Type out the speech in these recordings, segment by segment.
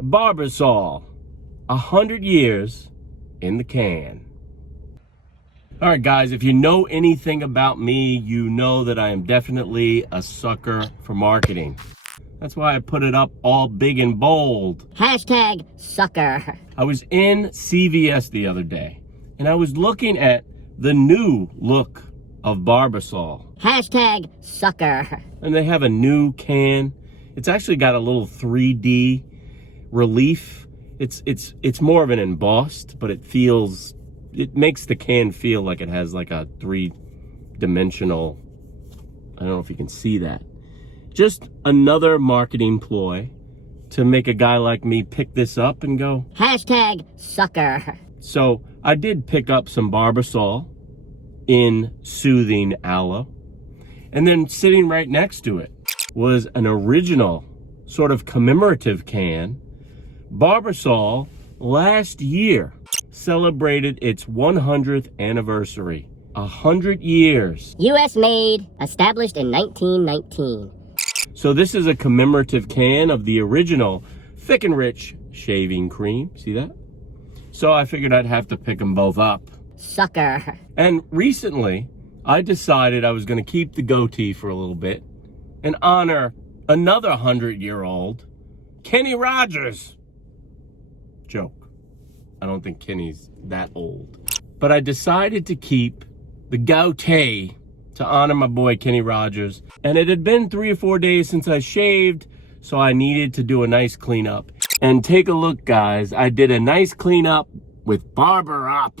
Barbasol, 100 years in the can. All right, guys, if you know anything about me, you know that I am definitely a sucker for marketing. That's why I put it up all big and bold. Hashtag sucker. I was in CVS the other day, and I was looking at the new look of Barbasol. Hashtag sucker. And they have a new can. It's actually got a little 3D relief. It's more of an embossed, but it makes the can feel like it has like a 3-dimensional, I don't know if you can see that. Just another marketing ploy to make a guy like me pick this up and go, hashtag sucker. So I did pick up some Barbasol in Soothing Aloe. And then sitting right next to it was an original sort of commemorative can. Barbasol last year celebrated its 100th anniversary. 100 years. US made, established in 1919. So this is a commemorative can of the original Thick and Rich shaving cream. See that? So I figured I'd have to pick them both up. Sucker. And recently, I decided I was going to keep the goatee for a little bit and honor another 100-year-old, Kenny Rogers. Joke. I don't think Kenny's that old. But I decided to keep the goatee to honor my boy Kenny Rogers. And it had been 3 or 4 days since I shaved, so I needed to do a nice cleanup. And take a look, guys. I did a nice cleanup with Barber Up.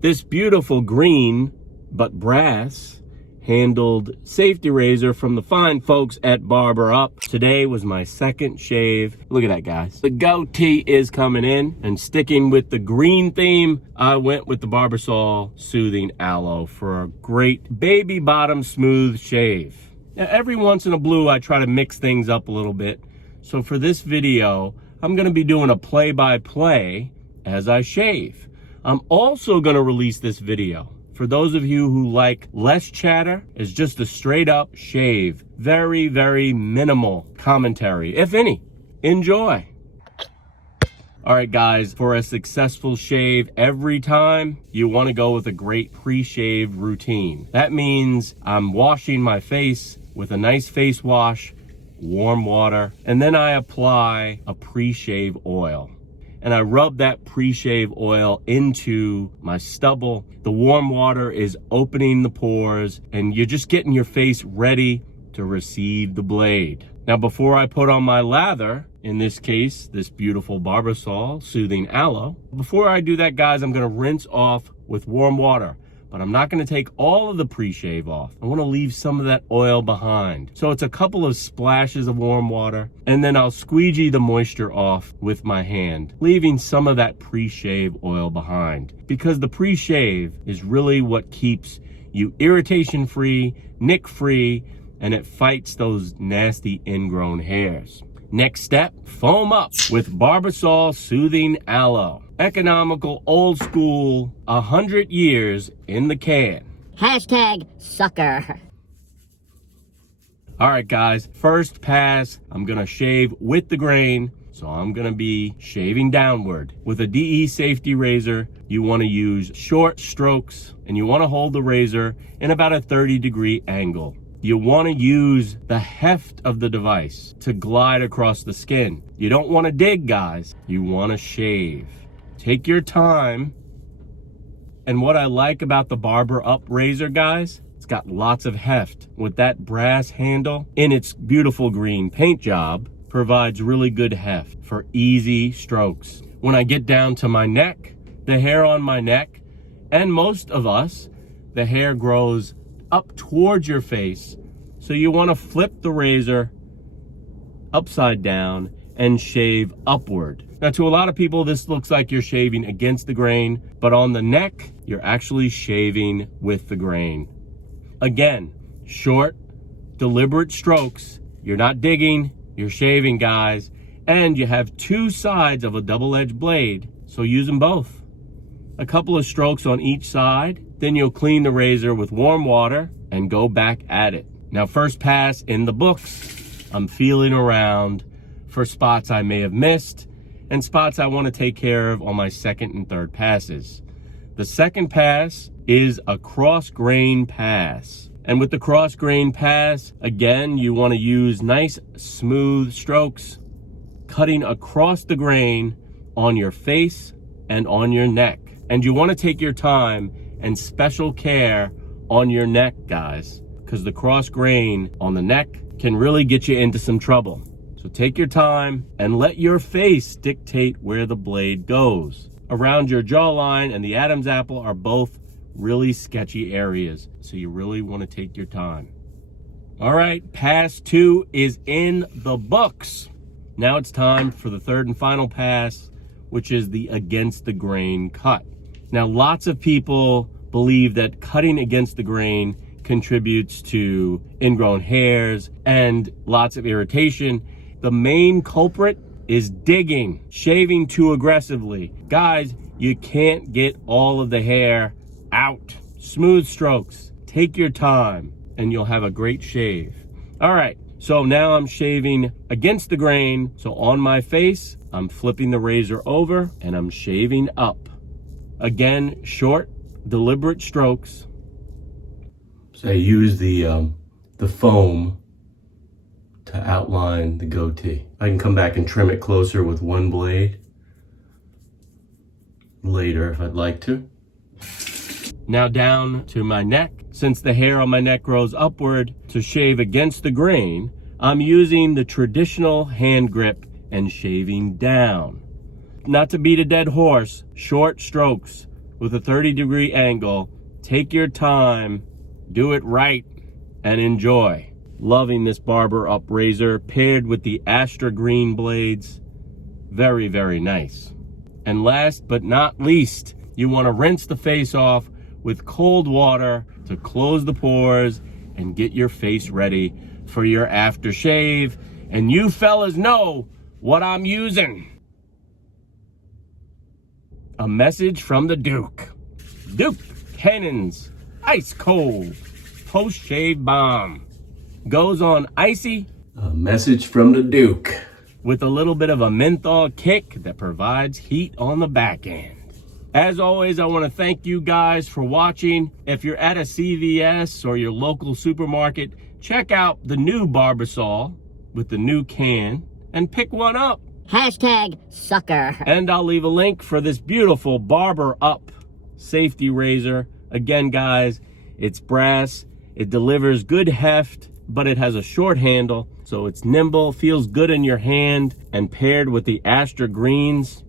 This beautiful green, but brass, handled safety razor from the fine folks at Barber Up. Today was my second shave. Look at that, guys. The goatee is coming in, and sticking with the green theme, I went with the Barbasol Soothing Aloe for a great baby bottom smooth shave. Now, every once in a blue, I try to mix things up a little bit. So for this video, I'm gonna be doing a play-by-play as I shave. I'm also gonna release this video for those of you who like less chatter. Is just a straight up shave. Very, very minimal commentary, if any. Enjoy. All right, guys, for a successful shave every time, you wanna go with a great pre-shave routine. That means I'm washing my face with a nice face wash, warm water, and then I apply a pre-shave oil. And I rub that pre-shave oil into my stubble. The warm water is opening the pores, and you're just getting your face ready to receive the blade. Now, before I put on my lather, in this case, this beautiful Barbasol Soothing Aloe, before I do that, guys, I'm gonna rinse off with warm water. But I'm not gonna take all of the pre-shave off. I wanna leave some of that oil behind. So it's a couple of splashes of warm water, and then I'll squeegee the moisture off with my hand, leaving some of that pre-shave oil behind. Because the pre-shave is really what keeps you irritation-free, nick-free, and it fights those nasty ingrown hairs. Next step, foam up with Barbasol Soothing Aloe. Economical, old school, 100 years in the can. Hashtag sucker. All right, guys, first pass, I'm gonna shave with the grain. So I'm gonna be shaving downward. With a DE safety razor, you wanna use short strokes, and you wanna hold the razor in about a 30-degree angle. You wanna use the heft of the device to glide across the skin. You don't wanna dig, guys. You wanna shave. Take your time. And what I like about the Barber Up razor, guys, it's got lots of heft. With that brass handle in its beautiful green paint job, provides really good heft for easy strokes. When I get down to my neck, the hair on my neck, and most of us, the hair grows up towards your face. So you want to flip the razor upside down and shave upward. Now, to a lot of people, this looks like you're shaving against the grain, but on the neck, you're actually shaving with the grain. Again, short, deliberate strokes. You're not digging, you're shaving, guys. And you have two sides of a double-edged blade, so use them both. A couple of strokes on each side, then you'll clean the razor with warm water and go back at it. Now, first pass in the books, I'm feeling around for spots I may have missed, and spots I want to take care of on my second and third passes. The second pass is a cross grain pass. And with the cross grain pass, again, you want to use nice smooth strokes, cutting across the grain on your face and on your neck. And you want to take your time and special care on your neck, guys, because the cross grain on the neck can really get you into some trouble. So take your time and let your face dictate where the blade goes. Around your jawline and the Adam's apple are both really sketchy areas, so you really want to take your time. All right, pass 2 is in the books. Now it's time for the third and final pass, which is the against the grain cut. Now, lots of people believe that cutting against the grain contributes to ingrown hairs and lots of irritation. The main culprit is digging, shaving too aggressively. Guys, you can't get all of the hair out. Smooth strokes, take your time, and you'll have a great shave. All right, so now I'm shaving against the grain. So on my face, I'm flipping the razor over and I'm shaving up. Again, short, deliberate strokes. So I use the foam to outline the goatee. I can come back and trim it closer with one blade later if I'd like to. Now down to my neck. Since the hair on my neck grows upward to shave against the grain, I'm using the traditional hand grip and shaving down. Not to beat a dead horse, short strokes with a 30-degree angle. Take your time, do it right, and enjoy. Loving this Barber Up razor paired with the Astra green blades. Very, very nice. And last but not least, you want to rinse the face off with cold water to close the pores and get your face ready for your aftershave. And you fellas know what I'm using. A message from the Duke. Duke Cannon's Ice Cold Post-Shave Balm. Goes on icy. A message from the Duke. With a little bit of a menthol kick that provides heat on the back end. As always, I want to thank you guys for watching. If you're at a CVS or your local supermarket, check out the new Barbasol with the new can and pick one up. Hashtag sucker. And I'll leave a link for this beautiful Barber Up safety razor. Again, guys, it's brass. It delivers good heft, but it has a short handle, so it's nimble, feels good in your hand, and paired with the Astra greens,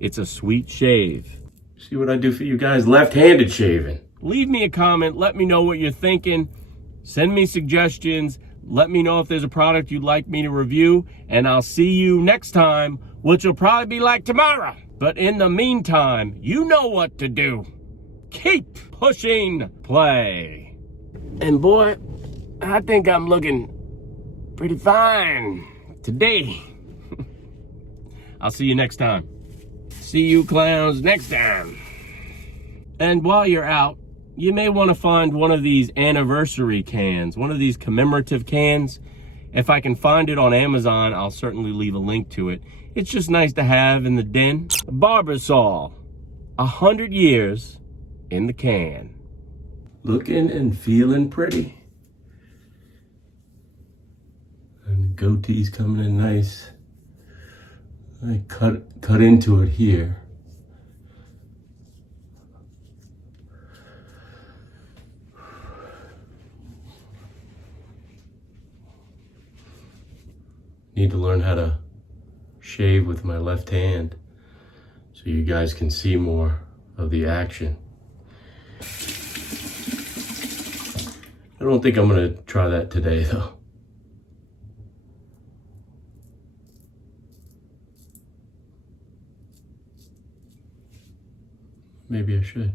it's a sweet shave. See what I do for you guys left-handed shaving. Leave me a comment. Let me know what you're thinking. Send me suggestions. Let me know if there's a product you'd like me to review, and I'll see you next time, which will probably be like tomorrow. But in the meantime, you know what to do. Keep pushing play. And boy, I think I'm looking pretty fine today. I'll see you next time. See you clowns next time. And while you're out, you may want to find one of these anniversary cans, one of these commemorative cans. If I can find it on Amazon, I'll certainly leave a link to it. It's just nice to have in the den. Barbasol, 100 years in the can. Looking and feeling pretty. And the goatee's coming in nice. I cut into it here. Need to learn how to shave with my left hand so you guys can see more of the action. I don't think I'm gonna try that today though. Maybe I should.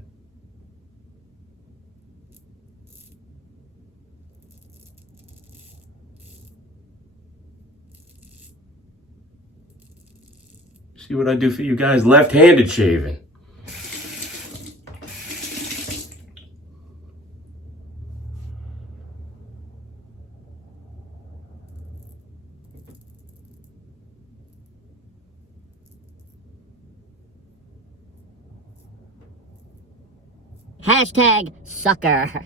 See what I do for you guys left-handed shaving. Hashtag sucker.